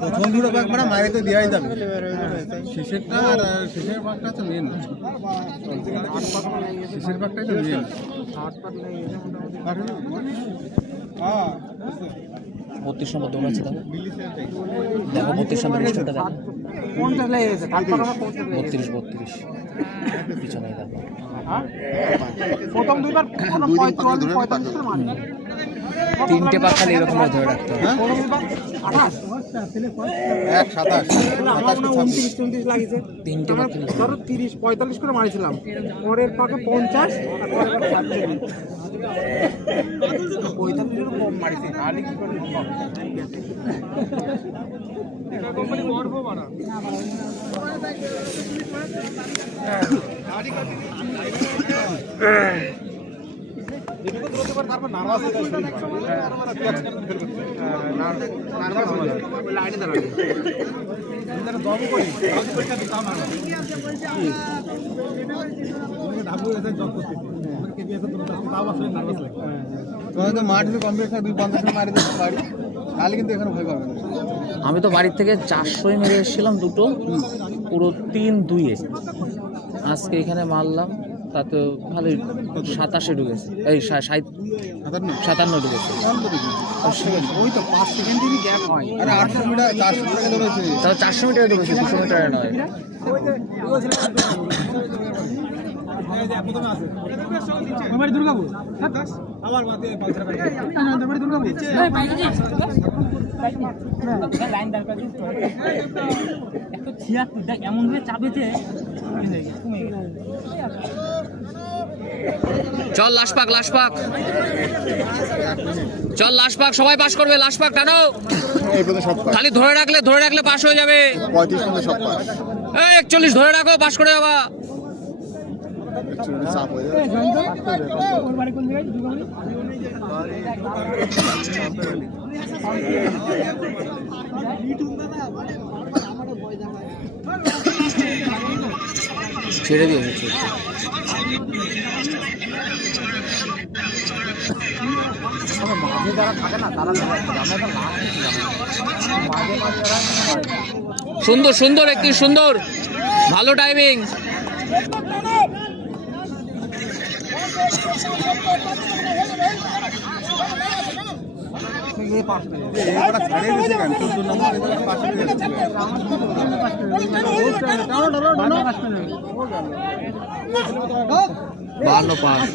প্রথম দুটো পাক ভাড়া মারে তো দেওয়াই যাবে, শেষেরটা আর শেষের পাকটা তো মেন, শেষের পাকটাই তো মেন। হ্যাঁ 32 নম্বর দৌড়াচ্ছে, দেখো 32 নম্বর স্টোনটা দেখো, 32 পিছনে দেখো। প্রথম দুইবার 45 মানে 3টে পাক খালি এরকম ধরে রাখতে হবে। 29-30 লাগিয়েছে, 3টে পাক খালি ধরো 30-45 করে মারিছিলাম, পরের পাকে 50 আর পরের পাকে 45 কম মারিছে, তাহলে কি করে কোম্পানি গর্ব বাড়া। মাঠ কমপ্লিট 250 মারি দিতে পারি, তাহলে কিন্তু এখানে ভয় পাবে না। আমি তো বাড়ির থেকে 400 মেরে এসেছিলাম দুটো, পুরো 3-2-এ। আজকে এখানে মারলাম, তাতে ভালোই 27-এ ঢুকেছে, এই 57 ঢুকেছে। ওই তো 5 সেকেন্ডেরই গ্যাপ হয়। আরে 800 মিটার 400 মিটার দৌড়েছে, তাহলে 400 মিটারে ঢুকেছে, 200 মিটারে নয়। দুর্গাপুর আমার মাতে দুর্গাপুর এমন ভাবে চাপেছে। চল লাস্ট পাক, চল লাস্ট পাক, সবাই পাস করবে। লাস্ট পাক টানো, খালি ধরে রাখলে পাস হয়ে যাবে। 35 মধ্যে সব পাস, 41 ধরে রাখো, পাস করে যাবা। চাপ হয়ে যাবে। ছেড়ে দিয়েছে। সুন্দর একটি সুন্দর, ভালো টাইমিং। বান্ন পাস।